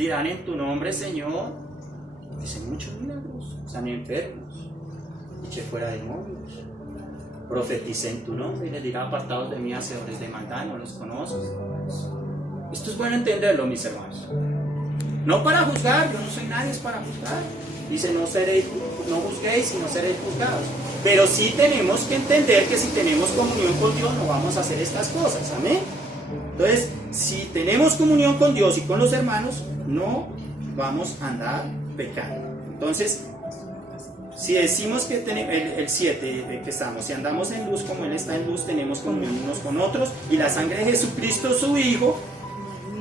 dirán en tu nombre, Señor. Hice muchos milagros, sané enfermos, eché fuera demonios, profeticé en tu nombre y les dirá: apartados de mí, hacedores de maldad, no los conozco. Esto es bueno entenderlo, mis hermanos. No para juzgar, yo no soy nadie, es para juzgar. Dice: no juzguéis y no seréis juzgados. Pero sí tenemos que entender que si tenemos comunión con Dios no vamos a hacer estas cosas, amén. Entonces, si tenemos comunión con Dios y con los hermanos, no vamos a andar pecando. Entonces, si decimos que tenemos el 7 que estamos, si andamos en luz como Él está en luz, tenemos comunión unos con otros, y la sangre de Jesucristo, su Hijo,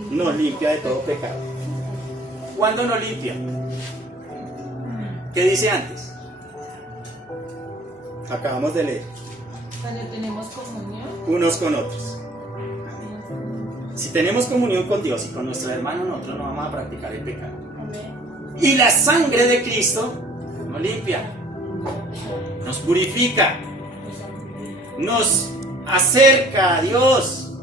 nos limpia de todo pecado. ¿Cuándo nos limpia? ¿Qué dice antes? Acabamos de leer. Cuando tenemos comunión Unos con otros. Si tenemos comunión con Dios y con nuestro hermano, nosotros no vamos a practicar el pecado. Y la sangre de Cristo nos limpia, nos purifica, nos acerca a Dios.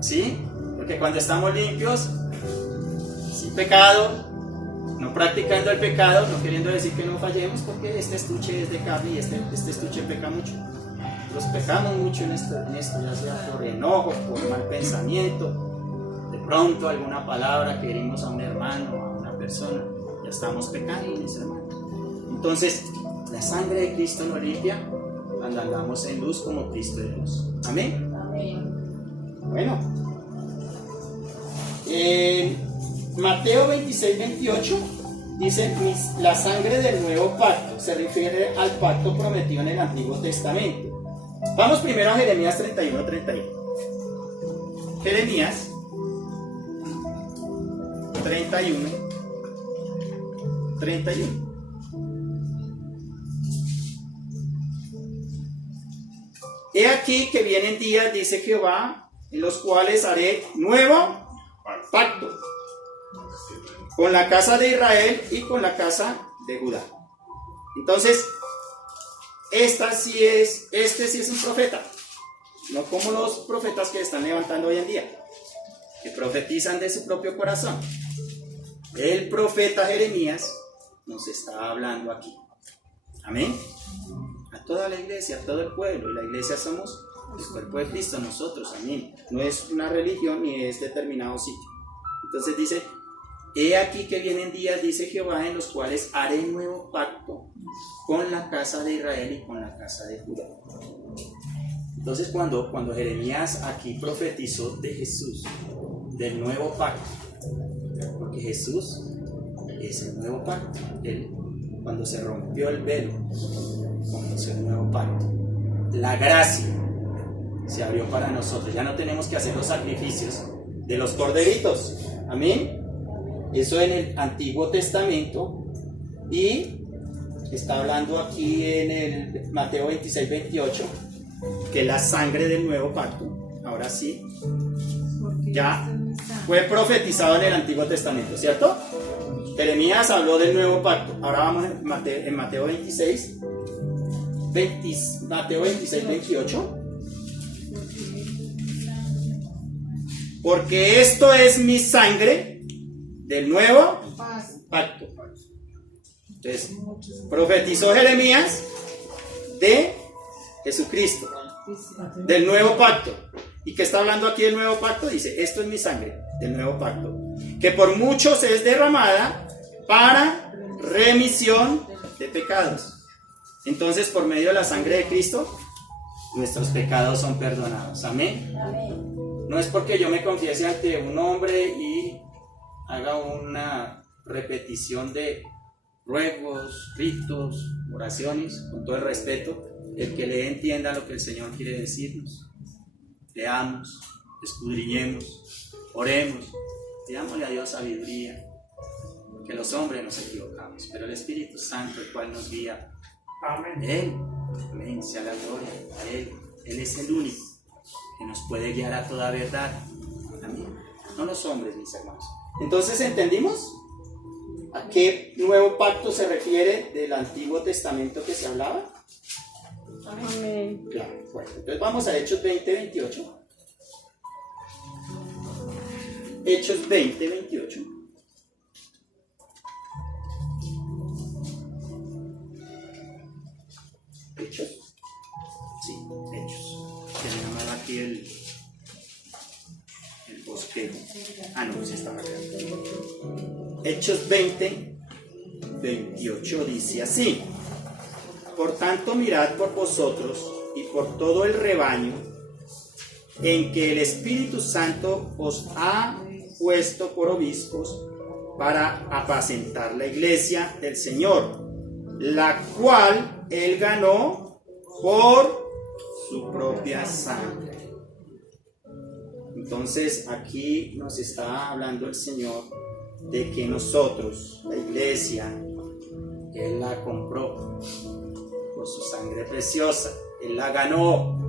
¿Sí? Porque cuando estamos limpios, sin pecado, no practicando el pecado, no queriendo decir que no fallemos, porque este estuche es de carne y este estuche peca mucho. Los pecamos mucho en esto, ya sea por enojo, por mal pensamiento, de pronto alguna palabra que herimos a un hermano, a una persona, ya estamos pecando en ese hermano. Entonces, la sangre de Cristo nos limpia cuando andamos en luz como Cristo es luz. Amén. Bueno, Mateo 26-28 dice: la sangre del nuevo pacto, se refiere al pacto prometido en el Antiguo Testamento. Vamos primero a Jeremías 31-31. Jeremías 31. He aquí que vienen días, dice Jehová, en los cuales haré nuevo pacto con la casa de Israel y con la casa de Judá. Entonces, este sí es un profeta, no como los profetas que están levantando hoy en día, que profetizan de su propio corazón. El profeta Jeremías nos está hablando aquí. Amén. A toda la iglesia, a todo el pueblo, y la iglesia somos el cuerpo de Cristo, nosotros, amén. No es una religión ni es determinado sitio. Entonces dice: he aquí que vienen días, dice Jehová, en los cuales haré nuevo pacto con la casa de Israel y con la casa de Judá. Entonces cuando Jeremías aquí profetizó de Jesús, del nuevo pacto, porque Jesús es el nuevo pacto. Cuando se rompió el velo, comenzó el nuevo pacto. La gracia se abrió para nosotros. Ya no tenemos que hacer los sacrificios de los corderitos. Amén. Eso en el Antiguo Testamento. Y está hablando aquí en el Mateo 26-28 que la sangre del nuevo pacto, ahora sí, ya fue profetizado en el Antiguo Testamento, ¿cierto? Jeremías habló del nuevo pacto. Ahora vamos en Mateo 26-28. Porque esto es mi sangre del nuevo pacto. Entonces, profetizó Jeremías de Jesucristo, del nuevo pacto. ¿Y qué está hablando aquí del nuevo pacto? Dice: esto es mi sangre del nuevo pacto, que por muchos es derramada para remisión de pecados. Entonces, por medio de la sangre de Cristo, nuestros pecados son perdonados. Amén. No es porque yo me confiese ante un hombre y haga una repetición de ruegos, ritos, oraciones, con todo el respeto, el que le entienda lo que el Señor quiere decirnos. Leamos, escudriñemos, oremos, pidámosle a Dios sabiduría, porque los hombres nos equivocamos, pero el Espíritu Santo, el cual nos guía, Él, amén, sea la gloria a Él. Él es el único que nos puede guiar a toda verdad, amén, no los hombres, mis hermanos. Entonces, ¿entendimos a qué nuevo pacto se refiere del Antiguo Testamento que se hablaba? Amén. Claro, bueno, entonces vamos a Hechos 20-28. Hechos 20-28. estaba acá. Hechos 20, 28 dice así: por tanto, mirad por vosotros y por todo el rebaño en que el Espíritu Santo os ha puesto por obispos para apacentar la iglesia del Señor, la cual él ganó por su propia sangre. Entonces aquí nos está hablando el Señor de que nosotros, la iglesia, él la compró por su sangre preciosa, él la ganó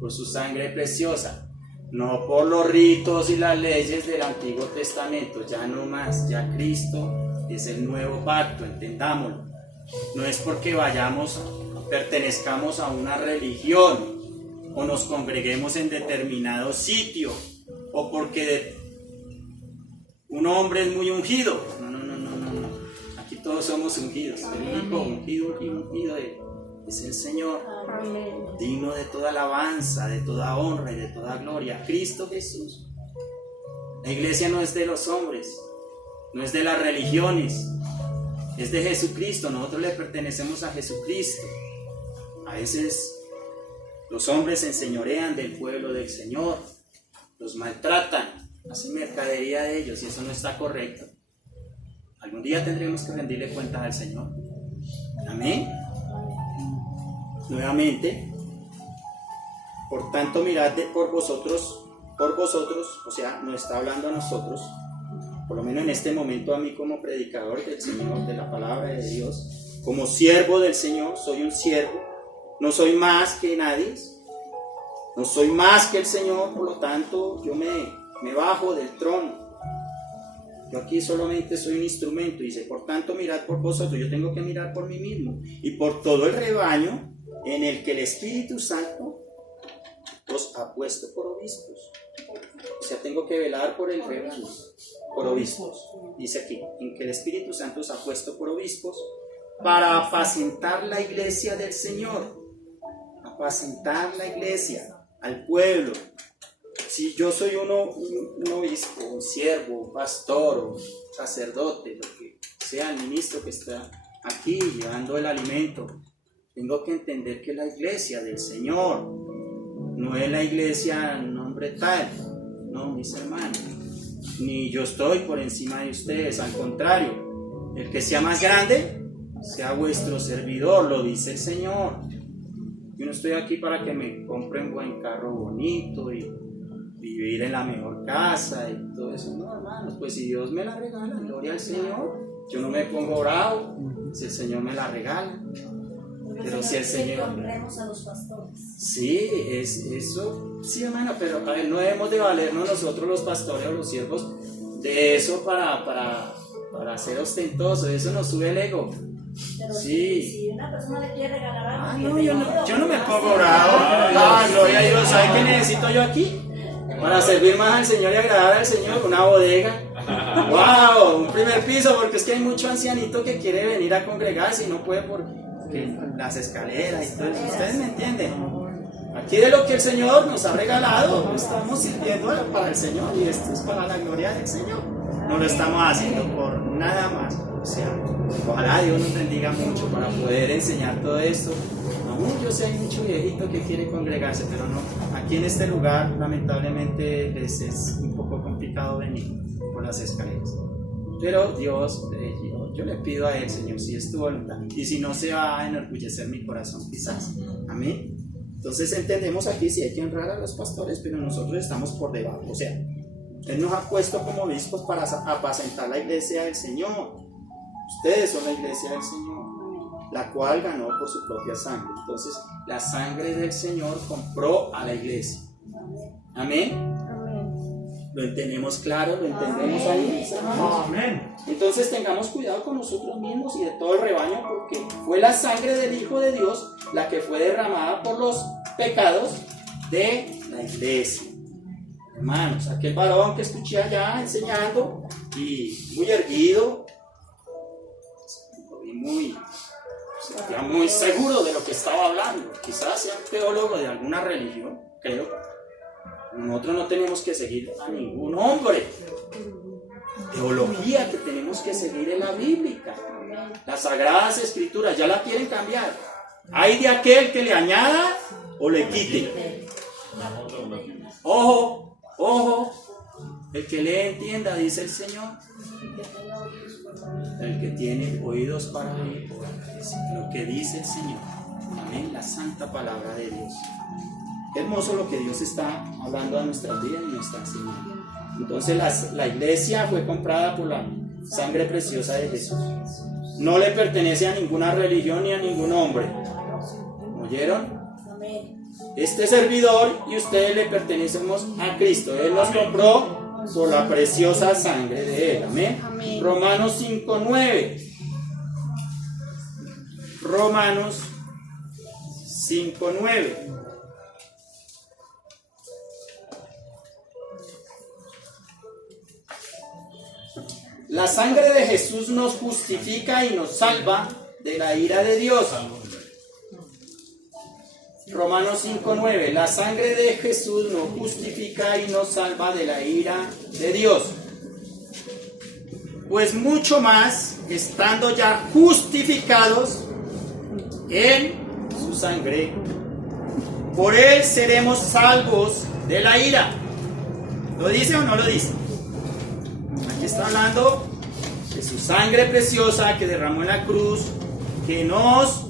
por su sangre preciosa, no por los ritos y las leyes del Antiguo Testamento, ya no más, ya Cristo es el nuevo pacto, entendámoslo. No es porque pertenezcamos a una religión o nos congreguemos en determinado sitio o porque un hombre es muy ungido. No. Aquí todos somos ungidos. El único ungido es el Señor. Amén. Digno de toda alabanza, de toda honra y de toda gloria, Cristo Jesús. La iglesia no es de los hombres, no es de las religiones, es de Jesucristo. Nosotros le pertenecemos a Jesucristo. A veces los hombres se enseñorean del pueblo del Señor, los maltratan, hacen mercadería de ellos y eso no está correcto. Algún día tendremos que rendirle cuentas al Señor. Amén. Nuevamente, por tanto, mirad por vosotros, o sea, nos está hablando a nosotros, por lo menos en este momento a mí como predicador del Señor, de la palabra de Dios, como siervo del Señor, soy un siervo, no soy más que nadie, no soy más que el Señor, por lo tanto yo me bajo del trono. Yo aquí solamente soy un instrumento, dice, por tanto mirad por vosotros, yo tengo que mirar por mí mismo y por todo el rebaño en el que el Espíritu Santo os ha puesto por obispos. O sea, tengo que velar por el rebaño, por obispos. Dice aquí, en que el Espíritu Santo os ha puesto por obispos para apacentar la iglesia del Señor. Apacentar la iglesia, al pueblo. Si yo soy un obispo, un siervo, un pastor, un sacerdote, lo que sea el ministro que está aquí llevando el alimento, tengo que entender que la iglesia del Señor no es la iglesia en nombre tal, no, mis hermanos, ni yo estoy por encima de ustedes, al contrario, el que sea más grande, sea vuestro servidor, lo dice el Señor. Yo no estoy aquí para que me compre un buen carro bonito y vivir en la mejor casa y todo eso, no, hermanos, pues si Dios me la regala, gloria al Señor, yo no me pongo bravo si el Señor me la regala. Pero si el Señor... honremos a los pastores. Sí, eso, sí, hermano, pero a ver, no debemos de valernos nosotros los pastores o los siervos de eso para ser ostentosos, eso nos sube el ego. Pero Sí. si una persona le quiere regalar algo, Ah, no, yo no me pongo bravo. Ah, gloria a Dios, ¿sabe qué necesito yo aquí? Para servir más al Señor y agradar al Señor, una bodega. ¡Wow! Un primer piso, porque es que hay mucho ancianito que quiere venir a congregarse y no puede por las escaleras y todo eso. ¿Ustedes me entienden? Aquí de lo que el Señor nos ha regalado, estamos sirviendo para el Señor y esto es para la gloria del Señor. No lo estamos haciendo por nada más. O sea, ojalá Dios nos bendiga mucho para poder enseñar todo esto. Aún yo sé, hay mucho viejito que quiere congregarse, pero no. Aquí en este lugar, lamentablemente, les es un poco complicado venir por las escaleras. Pero Dios, yo le pido a Él, Señor, si es tu voluntad. Y si no, se va a enorgullecer mi corazón, quizás. Amén. Entonces entendemos aquí, si hay que honrar a los pastores, pero nosotros estamos por debajo. O sea, Él nos ha puesto como obispos para apacentar la iglesia del Señor. Ustedes son la iglesia del Señor, la cual ganó por su propia sangre. Entonces, la sangre del Señor compró a la iglesia. Amén. Amén. ¿Lo entendemos claro? ¿Lo entendemos ahí? Amén. Entonces tengamos cuidado con nosotros mismos y de todo el rebaño, porque fue la sangre del Hijo de Dios la que fue derramada por los pecados de la iglesia. Hermanos, aquel varón que escuché allá enseñando y muy erguido, y sentía muy seguro de lo que estaba hablando. Quizás sea un teólogo de alguna religión, creo. Nosotros no tenemos que seguir a ningún hombre. teología que tenemos que seguir es la bíblica. Las Sagradas Escrituras ya la quieren cambiar. Hay de aquel que le añada o le quite. Ojo, ojo. El que le entienda, dice el Señor. El que tiene oídos para oír lo que dice el Señor. Amén. La santa palabra de Dios. Qué hermoso lo que Dios está hablando a nuestras vidas y nos está enseñando. Entonces la iglesia fue comprada por la sangre preciosa de Jesús. No le pertenece a ninguna religión ni a ningún hombre. ¿Oyeron? Este servidor y ustedes le pertenecemos a Cristo. Él nos compró por la preciosa sangre de Él. Amén. Amén. Romanos 5:9. Romanos 5:9. La sangre de Jesús nos justifica y nos salva de la ira de Dios. Romanos 5:9. La sangre de Jesús nos justifica y nos salva de la ira de Dios. Pues mucho más, estando ya justificados en su sangre, por Él seremos salvos de la ira. ¿Lo dice o no lo dice? Aquí está hablando de su sangre preciosa que derramó en la cruz, que nos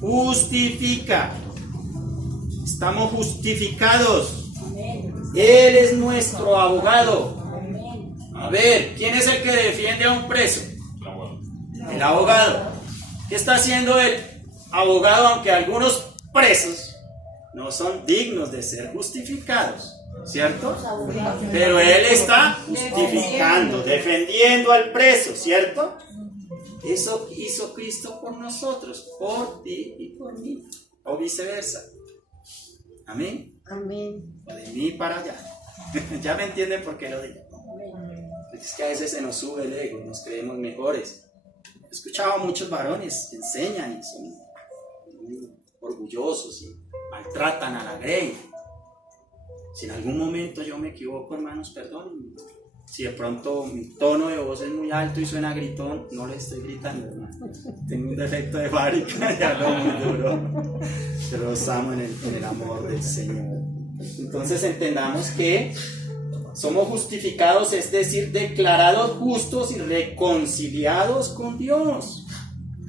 justifica. Estamos justificados. Él es nuestro abogado. A ver, ¿quién es el que defiende a un preso? El abogado. ¿Qué está haciendo el abogado? Aunque algunos presos no son dignos de ser justificados, ¿cierto? Pero él está justificando, defendiendo al preso, ¿cierto? Eso hizo Cristo por nosotros, por ti y por mí, o viceversa. Amén. Amén. De mí para allá. Ya me entienden por qué lo digo. Es que a veces se nos sube el ego y nos creemos mejores. He escuchado a muchos varones que enseñan y son muy orgullosos y maltratan a la grey. Si en algún momento yo me equivoco, hermanos, perdónenme. Si de pronto mi tono de voz es muy alto y suena gritón, no le estoy gritando, hermano. Tengo un defecto de fábrica y hablo muy duro. Pero los amo en el amor del Señor. Entonces entendamos que somos justificados, es decir, declarados justos y reconciliados con Dios.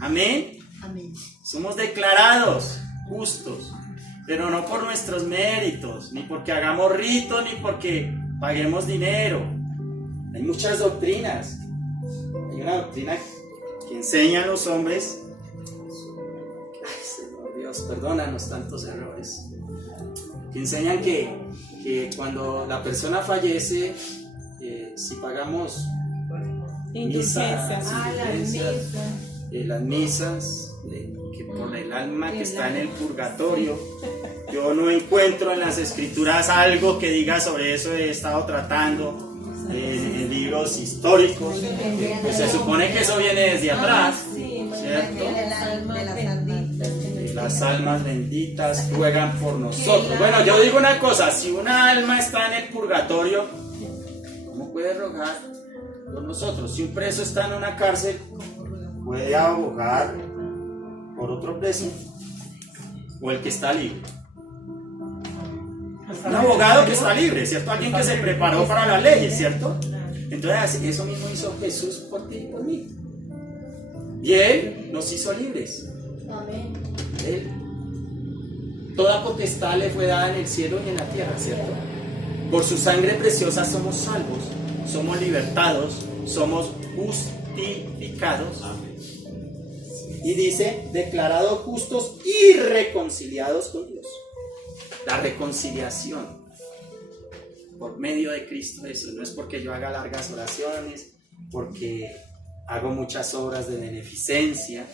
Amén. Amén. Somos declarados justos, pero no por nuestros méritos, ni porque hagamos ritos, ni porque paguemos dinero. Hay muchas doctrinas. Hay una doctrina que enseña a los hombres. Ay, Señor Dios, perdónanos tantos errores. Que enseñan que cuando la persona fallece, si pagamos Indulgencias. las misas, que por el alma que está en el purgatorio, yo no encuentro en las escrituras algo que diga sobre eso. He estado tratando en libros históricos, pues se supone que eso viene desde atrás, ¿cierto? Las almas benditas ruegan por nosotros. Bueno, yo digo una cosa: si una alma está en el purgatorio, ¿cómo puede rogar por nosotros? Si un preso está en una cárcel, ¿puede abogar por otro preso? ¿O el que está libre? Un abogado que está libre, ¿cierto? Alguien que se preparó para las leyes, ¿cierto? Entonces eso mismo hizo Jesús por ti y por mí. Y Él nos hizo libres. Amén. Él, toda potestad le fue dada en el cielo y en la tierra, ¿cierto? Por su sangre preciosa somos salvos, somos libertados, somos justificados. Y dice, declarados justos y reconciliados con Dios. La reconciliación por medio de Cristo Jesús. No es porque yo haga largas oraciones, porque hago muchas obras de beneficencia.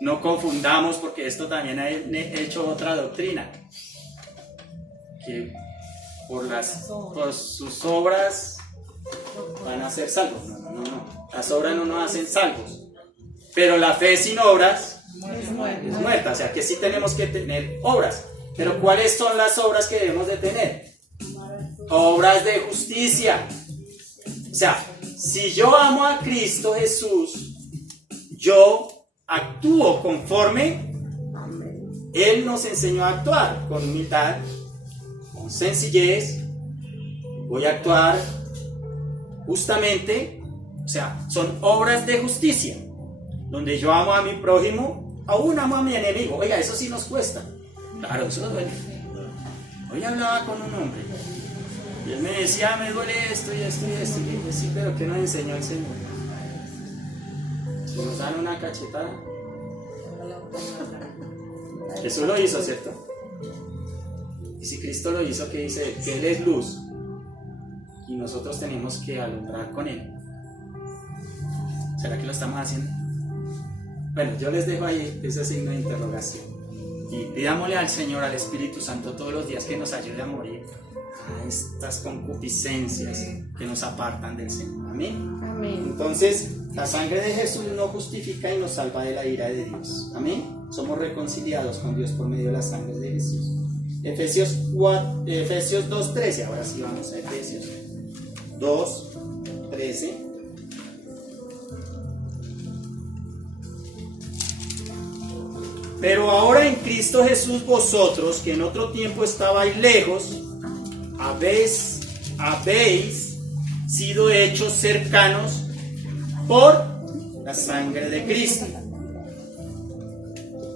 No confundamos, porque esto también ha hecho otra doctrina, que por sus obras van a ser salvos. No. Las obras no nos hacen salvos, pero la fe sin obras es muerta. O sea que sí tenemos que tener obras. Pero ¿cuáles son las obras que debemos de tener? Obras de justicia. O sea, si yo amo a Cristo Jesús, yo actúo conforme Él nos enseñó a actuar, con humildad, con sencillez. Voy a actuar justamente, o sea, son obras de justicia, donde yo amo a mi prójimo, aún amo a mi enemigo. Oiga, eso sí nos cuesta. Claro, eso duele. Hoy hablaba con un hombre y él me decía, me duele esto y esto y esto. Y yo decía, sí, pero ¿qué nos enseñó el Señor? Si nos dan una cachetada. Jesús lo hizo, ¿cierto? Y si Cristo lo hizo, ¿qué dice? Que Él es luz y nosotros tenemos que alumbrar con Él. ¿Será que lo estamos haciendo? Bueno, yo les dejo ahí ese signo de interrogación y pidámosle al Señor, al Espíritu Santo, todos los días que nos ayude a morir a estas concupiscencias que nos apartan del Señor. Amén. Amén. Entonces, la sangre de Jesús nos justifica y nos salva de la ira de Dios. Amén. Somos reconciliados con Dios por medio de la sangre de Jesús. Efesios 2:13. Ahora sí vamos a Efesios 2:13. Pero ahora en Cristo Jesús vosotros, que en otro tiempo estabais lejos, habéis sido hechos cercanos por la sangre de Cristo.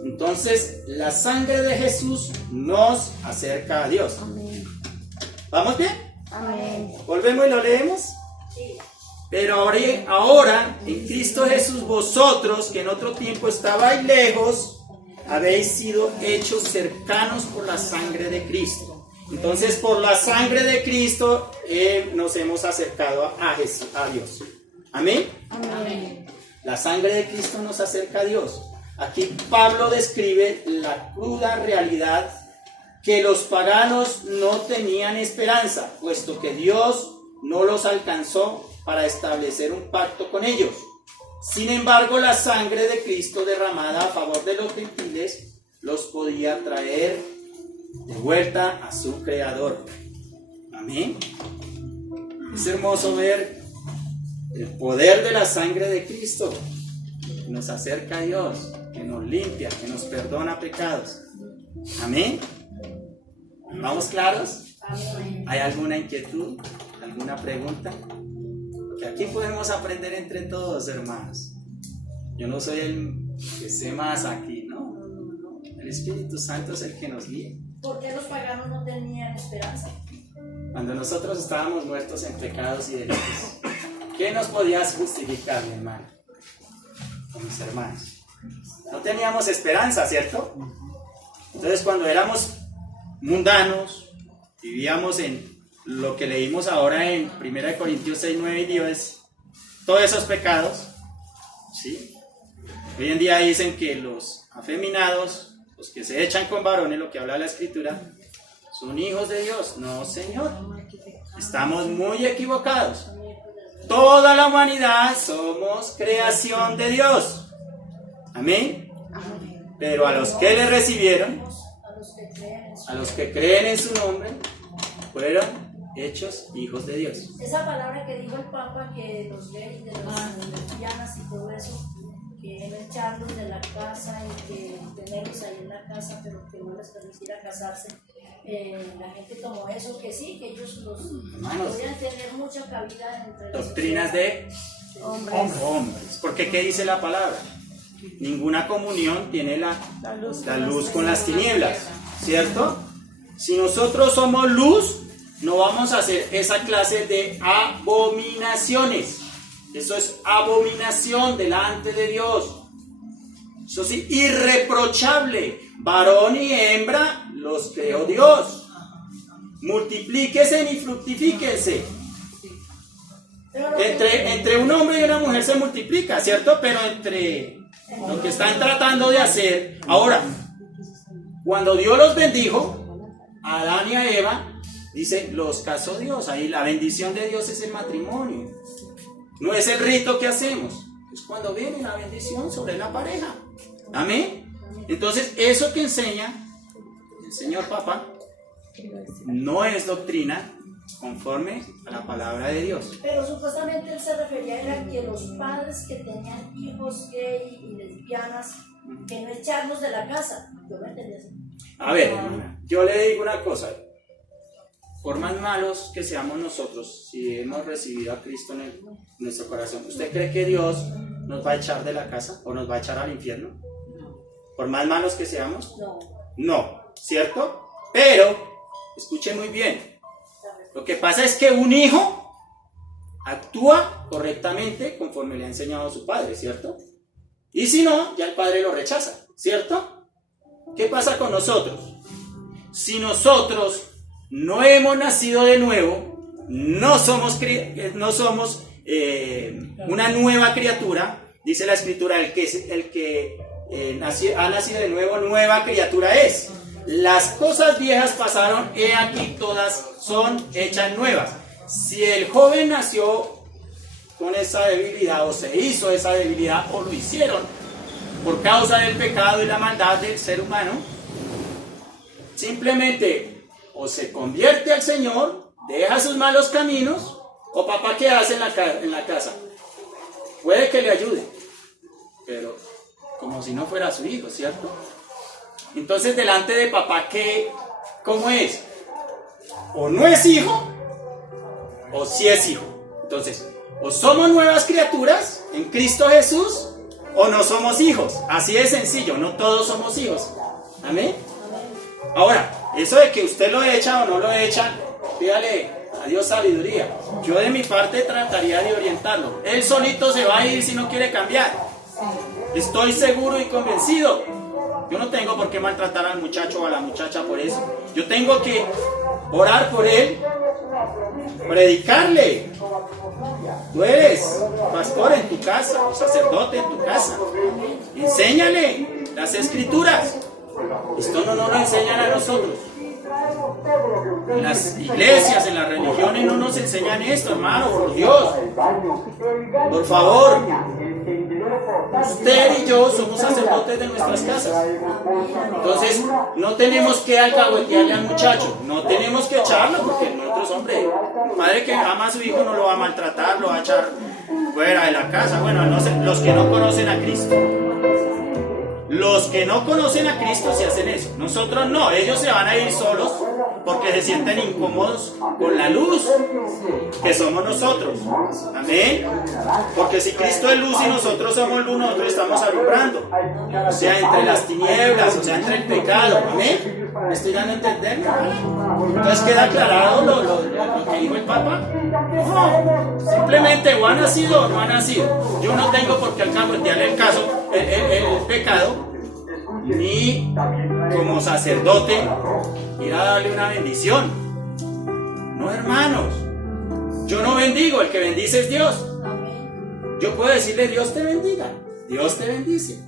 Entonces, la sangre de Jesús nos acerca a Dios. ¿Vamos bien? Amén. ¿Volvemos y lo leemos? Sí. Pero ahora en Cristo Jesús vosotros, que en otro tiempo estabais lejos, habéis sido hechos cercanos por la sangre de Cristo. Entonces, por la sangre de Cristo nos hemos acercado a Dios. ¿Amén? Amén. La sangre de Cristo nos acerca a Dios. Aquí Pablo describe la cruda realidad que los paganos no tenían esperanza, puesto que Dios no los alcanzó para establecer un pacto con ellos. Sin embargo, la sangre de Cristo derramada a favor de los gentiles los podía traer de vuelta a su Creador. Amén. Es hermoso ver el poder de la sangre de Cristo, que nos acerca a Dios, que nos limpia, que nos perdona pecados. Amén. ¿Vamos claros? Amén. ¿Hay alguna inquietud? ¿Alguna pregunta? Que aquí podemos aprender entre todos, hermanos. Yo no soy el que sé más aquí, ¿no? El Espíritu Santo es el que nos guía. ¿Por qué los paganos no tenían esperanza? Cuando nosotros estábamos muertos en pecados y delitos, ¿qué nos podía justificar, mi hermano? Con mis hermanos. No teníamos esperanza, ¿cierto? Entonces, cuando éramos mundanos, vivíamos en lo que leímos ahora en 1 Corintios 6, 9 y 10, todos esos pecados, ¿sí? Hoy en día dicen que los afeminados, los que se echan con varones, lo que habla la Escritura, son hijos de Dios. No, Señor, estamos muy equivocados. Toda la humanidad somos creación de Dios. Amén. Pero a los que le recibieron, a los que creen en su nombre, fueron hechos hijos de Dios. Esa palabra que dijo el Papa, que los gays, de los lesbianas y todo eso, que no echarlos de la casa y que tenerlos ahí en la casa, pero que no les permitiera casarse. La gente tomó eso, que sí, que ellos podían tener mucha cabida entre las doctrinas de hombres. Porque ¿qué dice la palabra? Ninguna comunión tiene la luz con las tinieblas, ¿cierto? Si nosotros somos luz, no vamos a hacer esa clase de abominaciones. Eso es abominación delante de Dios. Eso sí, irreprochable. Varón y hembra los creó Dios. Multiplíquese y fructifíquese. Entre un hombre y una mujer se multiplica, ¿cierto? Pero entre lo que están tratando de hacer. Ahora, cuando Dios los bendijo, a Adán y a Eva, dice, los casó Dios. Ahí la bendición de Dios es el matrimonio. No es el rito que hacemos. Es cuando viene la bendición sobre la pareja. Amén. Entonces, eso que enseña el señor Papa no es doctrina conforme a la palabra de Dios. Pero supuestamente él se refería a que los padres que tenían hijos gay y lesbianas, que no echarlos de la casa. Yo me entendí así. A ver, hermana, yo le digo una cosa. Por más malos que seamos nosotros, si hemos recibido a Cristo en nuestro corazón, ¿usted cree que Dios nos va a echar de la casa o nos va a echar al infierno? ¿Por más malos que seamos? No. No, ¿cierto? Pero, escuche muy bien, lo que pasa es que un hijo actúa correctamente conforme le ha enseñado a su padre, ¿cierto? Y si no, ya el padre lo rechaza, ¿cierto? ¿Qué pasa con nosotros? Si nosotros no hemos nacido de nuevo, no somos una nueva criatura, dice la Escritura, el que ha nacido de nuevo, nueva criatura es. Las cosas viejas pasaron, he aquí todas son hechas nuevas. Si el joven nació con esa debilidad, o se hizo esa debilidad, o lo hicieron por causa del pecado y la maldad del ser humano, simplemente o se convierte al Señor, deja sus malos caminos, o papá, ¿qué hace en la casa? Puede que le ayude, pero como si no fuera su hijo, ¿cierto? Entonces, delante de papá, ¿cómo es? O no es hijo, o sí es hijo. Entonces, o somos nuevas criaturas en Cristo Jesús, o no somos hijos. Así de sencillo, no todos somos hijos. ¿Amén? Ahora, eso de que usted lo echa o no lo echa, pídale a Dios sabiduría. Yo de mi parte trataría de orientarlo. Él solito se va a ir si no quiere cambiar. Estoy seguro y convencido. Yo no tengo por qué maltratar al muchacho o a la muchacha por eso. Yo tengo que orar por él, predicarle. Tú eres pastor en tu casa, sacerdote en tu casa. Enséñale las Escrituras. Esto no nos lo enseñan a nosotros. En las iglesias, en las religiones no nos enseñan esto, hermano, por Dios. Por favor. Usted y yo somos sacerdotes de nuestras casas. Entonces, no tenemos que alcahuetearle al muchacho. No tenemos que echarlo, porque nosotros, hombre, padre que ama a su hijo no lo va a maltratar, lo va a echar fuera de la casa. Bueno, no sé, los que no conocen a Cristo. Los que no conocen a Cristo se hacen eso. Nosotros no, ellos se van a ir solos porque se sienten incómodos con la luz que somos nosotros. Amén. Porque si Cristo es luz y nosotros somos luz, nosotros estamos alumbrando. O sea, entre las tinieblas, o sea, entre el pecado. Amén. ¿Me estoy dando a entender? Entonces queda aclarado lo que dijo el Papa. No, simplemente o ha nacido o no ha nacido. Yo no tengo por qué alcahuetearle el caso, el pecado, ni como sacerdote ir a darle una bendición. No, hermanos, yo no bendigo, el que bendice es Dios. Yo puedo decirle Dios te bendiga, Dios te bendice,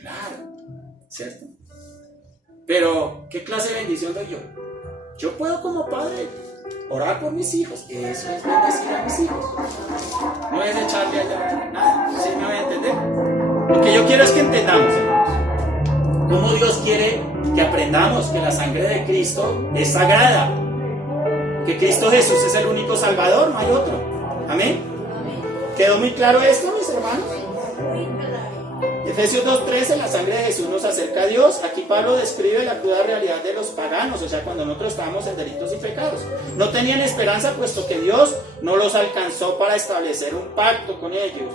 claro, ¿cierto? Pero ¿qué clase de bendición doy yo? Yo puedo como padre orar por mis hijos, eso es bendecir a mis hijos. No es echarle allá nada, ¿sí me voy a entender? Lo que yo quiero es que entendamos, hermanos, cómo Dios quiere que aprendamos que la sangre de Cristo es sagrada, que Cristo Jesús es el único Salvador, no hay otro. Amén. ¿Quedó muy claro esto, mis hermanos? Efesios 2:13, la sangre de Jesús nos acerca a Dios. Aquí Pablo describe la cruda realidad de los paganos, o sea, cuando nosotros estábamos en delitos y pecados. No tenían esperanza puesto que Dios no los alcanzó para establecer un pacto con ellos.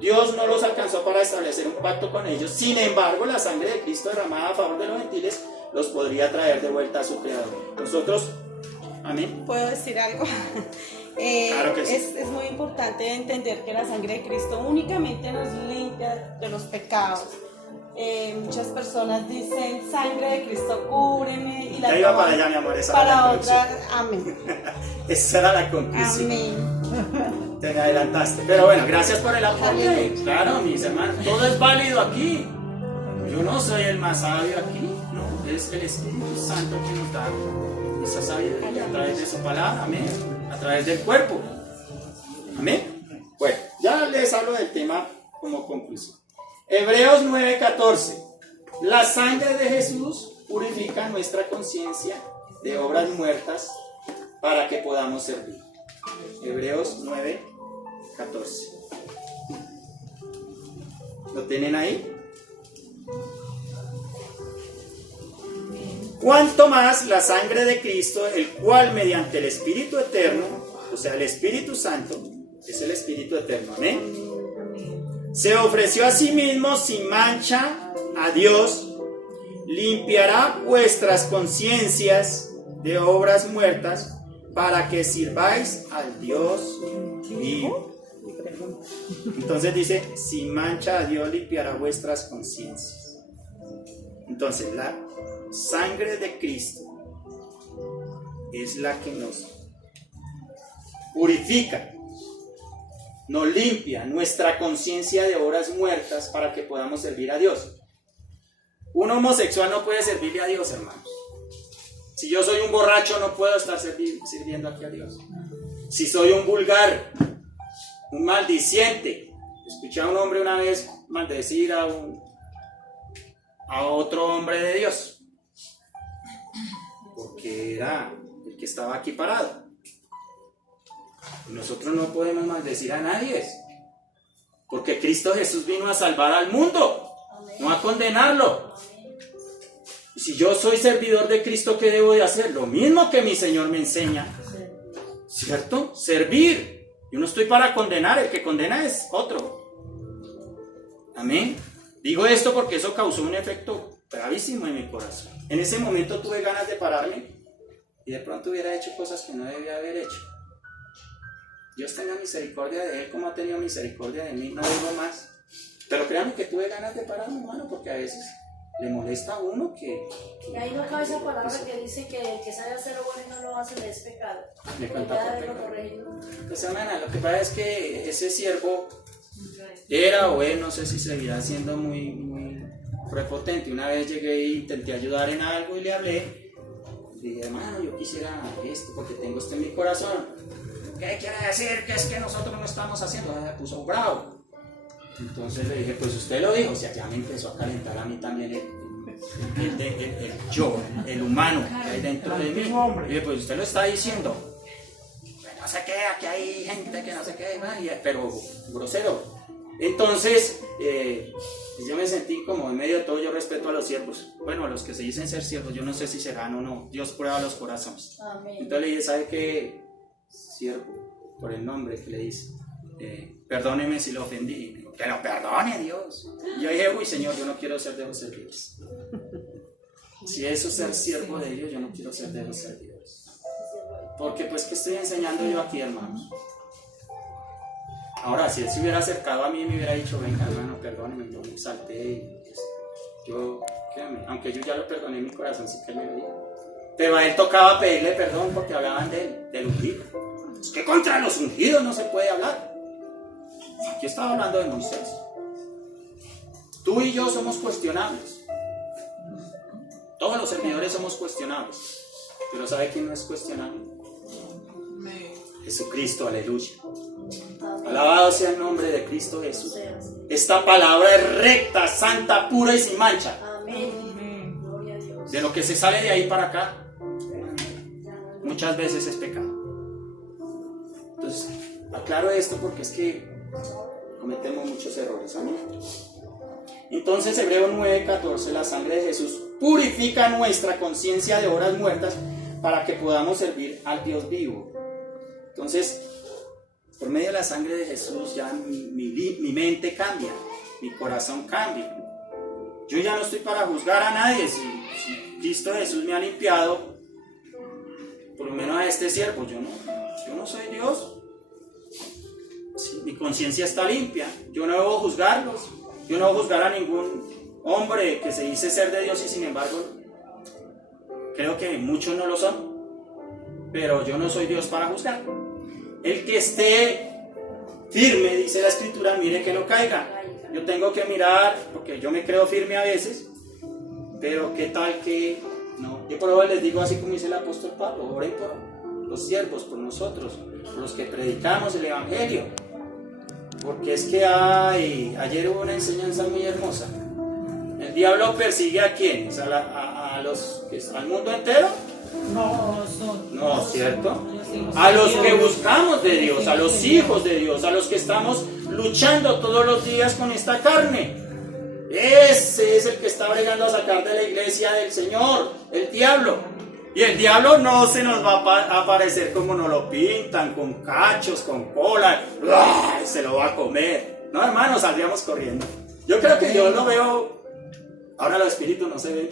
Dios no los alcanzó para establecer un pacto con ellos. Sin embargo, la sangre de Cristo derramada a favor de los gentiles los podría traer de vuelta a su Creador. Nosotros, amén. ¿Puedo decir algo? Claro que sí. Es muy importante entender que la sangre de Cristo únicamente nos limpia de los pecados. Muchas personas dicen sangre de Cristo cúbreme y la ya iba para allá, mi amor, esa para otra, amén. Esa era la conclusión. Amén. Te me adelantaste, pero bueno, gracias por el apoyo. Claro, mis hermanos, todo es válido aquí. Yo no soy el más sabio aquí, no, es el Espíritu Santo que nos da esa sabiduría a través de su palabra, amén, a través del cuerpo, amén. Bueno, ya les hablo del tema como conclusión. Hebreos 9:14. La sangre de Jesús purifica nuestra conciencia de obras muertas para que podamos servir. Hebreos 9, 14. ¿Lo tienen ahí? Cuanto más la sangre de Cristo, el cual mediante el Espíritu Eterno, o sea, el Espíritu Santo, es el Espíritu Eterno, amén, se ofreció a sí mismo sin mancha a Dios, limpiará vuestras conciencias de obras muertas para que sirváis al Dios vivo. Entonces dice, sin mancha a Dios limpiará vuestras conciencias. Entonces la sangre de Cristo es la que nos purifica, nos limpia nuestra conciencia de obras muertas para que podamos servir a Dios. Un homosexual no puede servirle a Dios, hermanos. Si yo soy un borracho, no puedo estar sirviendo aquí a Dios. Si soy un vulgar, un maldiciente, escuché a un hombre una vez maldecir a otro hombre de Dios, porque era el que estaba aquí parado. Nosotros no podemos maldecir a nadie, porque Cristo Jesús vino a salvar al mundo, no a condenarlo. Y si yo soy servidor de Cristo, ¿qué debo de hacer? Lo mismo que mi Señor me enseña, ¿cierto? Servir. Yo no estoy para condenar, el que condena es otro. Amén. Digo esto porque eso causó un efecto gravísimo en mi corazón. En ese momento tuve ganas de pararme y de pronto hubiera hecho cosas que no debía haber hecho. Dios tenga misericordia de él como ha tenido misericordia de mí, no digo más. Pero créanme que tuve ganas de pararme, hermano, porque a veces le molesta a uno que... Y ahí no cabe esa palabra que dice que el que sabe hacer lo bueno y no lo hace le es pecado. Me cuenta por pecado. Pues hermana, lo que pasa es que ese siervo era o es, no sé si seguirá siendo muy prepotente. Una vez llegué e intenté ayudar en algo y le hablé. Le dije, hermano, yo quisiera esto porque tengo esto en mi corazón. ¿Qué quiere decir? Que es que nosotros no estamos haciendo. Me puso bravo. Entonces le dije, pues usted lo dijo. O sea, ya me empezó a calentar a mí también el yo, el humano que hay dentro de mí. Y dije, pues usted lo está diciendo. Pues no sé qué, aquí hay gente que no sé qué, pero grosero. Entonces, yo me sentí como en medio de todo. Yo respeto a los siervos. Bueno, a los que se dicen ser siervos, yo no sé si serán o no. Dios prueba los corazones. Amén. Entonces le dije, ¿sabe qué? Siervo, por el nombre que le dice. Perdóneme si lo ofendí. Que lo perdone Dios. Yo dije, uy Señor, yo no quiero ser de los servidores. Si eso es ser siervo de Dios, yo no quiero ser de los servidores. Porque pues, ¿qué estoy enseñando yo aquí, hermanos? Ahora, si él se hubiera acercado a mí y me hubiera dicho, venga hermano, perdóneme, yo me salté y pues, yo, créame, aunque yo ya lo perdoné en mi corazón, sí que él me lo dijo. Pero a él tocaba pedirle perdón porque hablaban del ungido. Es que contra los ungidos no se puede hablar. Aquí estaba hablando de Moisés. Tú y yo somos cuestionables. Todos los servidores somos cuestionables. Pero ¿sabe quién no es cuestionable? Jesucristo, aleluya. Alabado sea el nombre de Cristo Jesús. Esta palabra es recta, santa, pura y sin mancha. Amén. De lo que se sale de ahí para acá, muchas veces es pecado. Entonces, aclaro esto porque es que cometemos muchos errores. Amén. Entonces, Hebreos 9:14, la sangre de Jesús purifica nuestra conciencia de obras muertas para que podamos servir al Dios vivo. Entonces, por medio de la sangre de Jesús ya mi mente cambia, mi corazón cambia. Yo ya no estoy para juzgar a nadie. Si Cristo Jesús me ha limpiado, por lo menos a este siervo, yo no soy Dios. Sí, mi conciencia está limpia. Yo no debo juzgarlos. Yo no debo juzgar a ningún hombre que se dice ser de Dios y sin embargo creo que muchos no lo son. Pero yo no soy Dios para juzgar. El que esté firme, dice la Escritura, mire que no caiga. Yo tengo que mirar, porque yo me creo firme a veces, pero qué tal que no. Yo por ahora les digo así como dice el apóstol Pablo, oren por los siervos, por nosotros, por los que predicamos el Evangelio. Porque es que ayer hubo una enseñanza muy hermosa. El diablo persigue a quienes, al mundo entero, No, ¿cierto? A los que buscamos de Dios, a los hijos de Dios, a los que estamos luchando todos los días con esta carne. Ese es el que está bregando a sacar de la iglesia del Señor, el diablo. Y el diablo no se nos va a aparecer como nos lo pintan, con cachos, con cola. ¡Ay! Se lo va a comer. No, hermano, saldríamos corriendo. Yo creo que yo lo veo. Ahora los espíritus no se ven.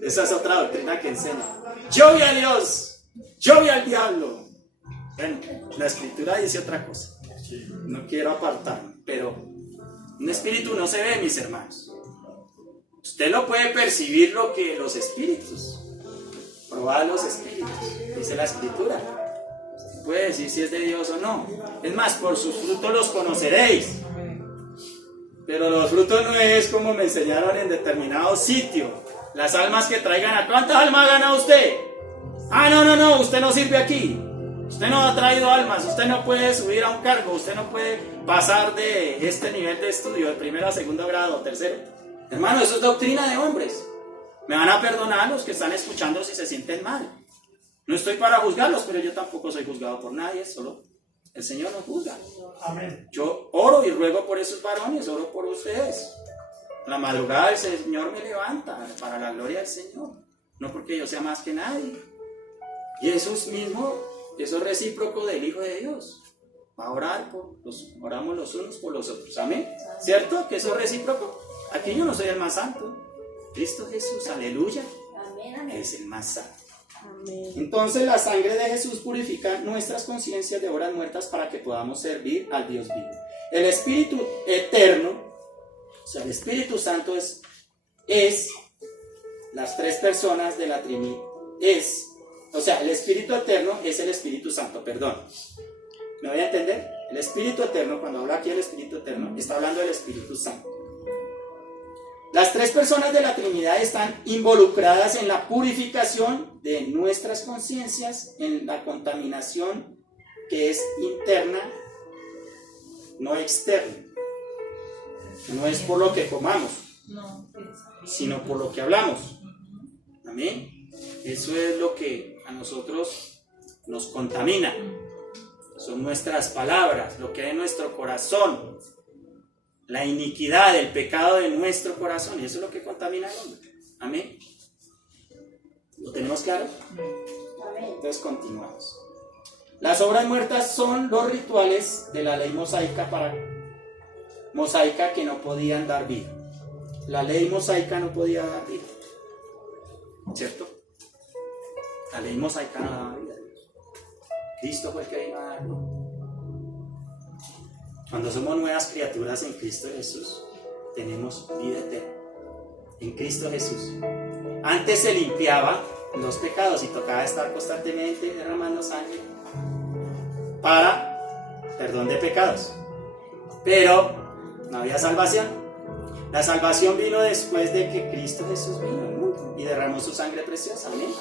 Esa es otra doctrina que enseña. Yo vi a Dios, yo vi al diablo. Bueno, la escritura dice otra cosa. No quiero apartarme, pero un espíritu no se ve, mis hermanos. Usted no puede percibir lo que los espíritus. Probad los espíritus, dice la escritura. Puede decir si es de Dios o no. Es más, por sus frutos los conoceréis. Pero los frutos no es como me enseñaron en determinado sitio. Las almas que traigan a... ¿Cuántas almas gana usted? Ah, no, usted no sirve aquí. Usted no ha traído almas, usted no puede subir a un cargo, usted no puede pasar de este nivel de estudio, de primero a segundo grado, tercero. Hermano, eso es doctrina de hombres. Me van a perdonar los que están escuchando si se sienten mal. No estoy para juzgarlos, pero yo tampoco soy juzgado por nadie, solo el Señor nos juzga. Amén. Yo oro y ruego por esos varones, oro por ustedes. La madrugada el Señor me levanta para la gloria del Señor, no porque yo sea más que nadie. Y eso es mismo, eso es recíproco del Hijo de Dios. Va a orar oramos los unos por los otros, amén. ¿Cierto? Que eso es recíproco. Aquí yo no soy el más santo. Cristo Jesús, aleluya, es el más santo. Amén. Entonces la sangre de Jesús purifica nuestras conciencias de obras muertas para que podamos servir al Dios vivo. El Espíritu eterno, o sea, el Espíritu Santo es las tres personas de la Trinidad. O sea, el Espíritu eterno es el Espíritu Santo, perdón. ¿Me voy a entender? El Espíritu eterno, cuando habla aquí del Espíritu eterno, está hablando del Espíritu Santo. Las tres personas de la Trinidad están involucradas en la purificación de nuestras conciencias, en la contaminación que es interna, no externa. No es por lo que comamos, sino por lo que hablamos. Amén. Eso es lo que a nosotros nos contamina. Son nuestras palabras, lo que hay en nuestro corazón. La iniquidad, el pecado de nuestro corazón, y eso es lo que contamina al hombre. Amén. ¿Lo tenemos claro? Amén. Entonces continuamos. Las obras muertas son los rituales de la ley mosaica que no podían dar vida. La ley mosaica no podía dar vida, ¿cierto? La ley mosaica no daba vida. Cristo fue el que vino a dar vida. Cuando somos nuevas criaturas en Cristo Jesús, tenemos vida eterna. En Cristo Jesús. Antes se limpiaba los pecados y tocaba estar constantemente derramando sangre para perdón de pecados. Pero no había salvación. La salvación vino después de que Cristo Jesús vino al mundo y derramó su sangre preciosa. Amén.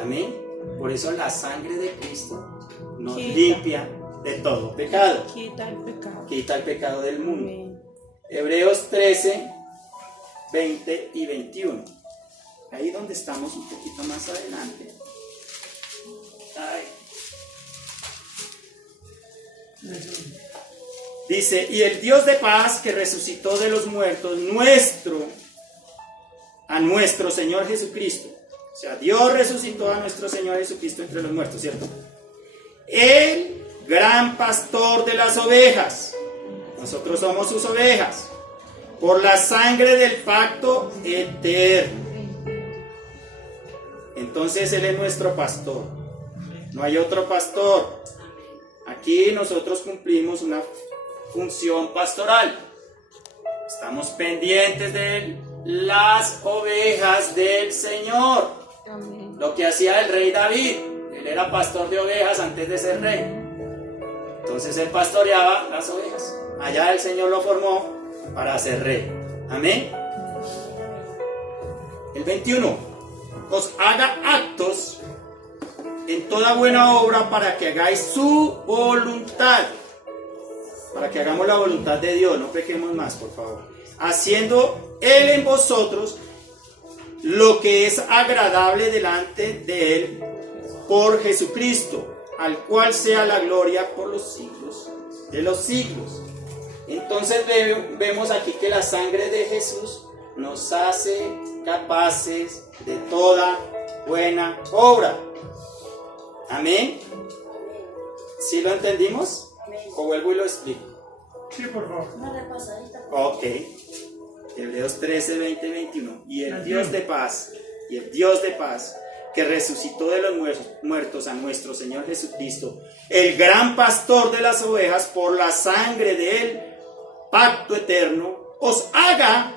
Amén. Por eso la sangre de Cristo nos limpia de todo pecado. Quita el pecado. Quita el pecado del mundo. Amén. Hebreos 13, 20 y 21. Ahí donde estamos un poquito más adelante. Ay. Dice, y el Dios de paz que resucitó de los muertos a nuestro Señor Jesucristo. O sea, Dios resucitó a nuestro Señor Jesucristo entre los muertos, ¿cierto? El gran pastor de las ovejas. Nosotros somos sus ovejas. Por la sangre del pacto eterno. Entonces Él es nuestro pastor. No hay otro pastor. Aquí nosotros cumplimos una función pastoral. Estamos pendientes de las ovejas del Señor. Amén. Lo que hacía el rey David. Él era pastor de ovejas antes de ser rey. Entonces él pastoreaba las ovejas. Allá el Señor lo formó para ser rey. Amén. El 21. Os haga actos en toda buena obra para que hagáis su voluntad. Para que hagamos la voluntad de Dios. No pequemos más, por favor. Haciendo Él en vosotros lo que es agradable delante de Él por Jesucristo, al cual sea la gloria por los siglos de los siglos. Entonces vemos aquí que la sangre de Jesús nos hace capaces de toda buena obra. Amén. ¿Sí lo entendimos? ¿O vuelvo y lo explico? Sí, por favor. Una repasadita. Ok. Hebreos 13, 20 y 21. Y el Dios de paz, que resucitó de los muertos a nuestro Señor Jesucristo, el gran pastor de las ovejas, por la sangre del pacto eterno, os haga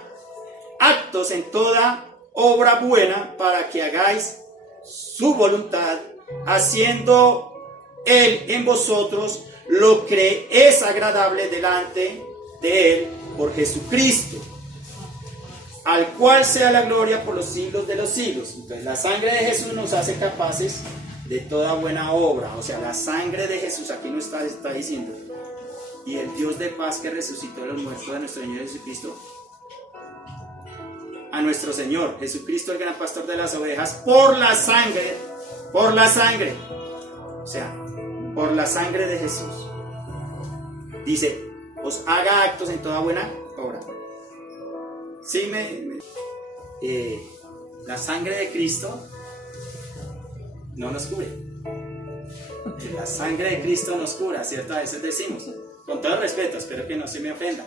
actos en toda obra buena para que hagáis su voluntad, haciendo Él en vosotros lo que es agradable delante de Él por Jesucristo, al cual sea la gloria por los siglos de los siglos. Entonces la sangre de Jesús nos hace capaces de toda buena obra. O sea, la sangre de Jesús, aquí nos está diciendo, y el Dios de paz que resucitó de los muertos de nuestro Señor Jesucristo, a nuestro Señor Jesucristo, el gran pastor de las ovejas, por la sangre, o sea, por la sangre de Jesús, dice, os haga actos en toda buena obra. Sí, la sangre de Cristo no nos cubre. La sangre de Cristo nos cura, ¿cierto? A veces decimos, con todo respeto, espero que no se me ofenda.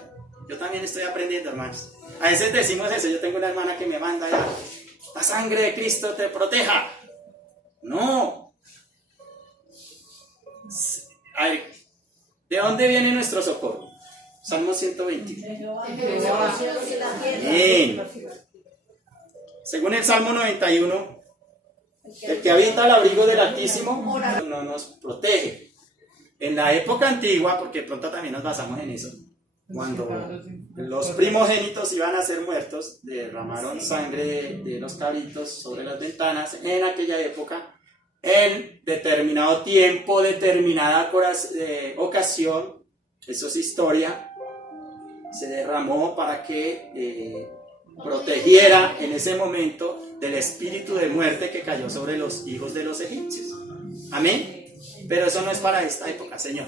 Yo también estoy aprendiendo, hermanos. A veces decimos eso. Yo tengo una hermana que me manda ya, la sangre de Cristo te proteja. No. A ver, ¿de dónde viene nuestro socorro? Salmo 120. Bien. Según el Salmo 91, el que habita al abrigo del Altísimo no nos protege. En la época antigua, porque pronto también nos basamos en eso, cuando los primogénitos iban a ser muertos, derramaron sangre de los cabritos sobre las ventanas. En aquella época, en determinado tiempo, determinada ocasión, eso es historia, se derramó para que protegiera en ese momento del espíritu de muerte que cayó sobre los hijos de los egipcios. Amén. Pero eso no es para esta época, Señor.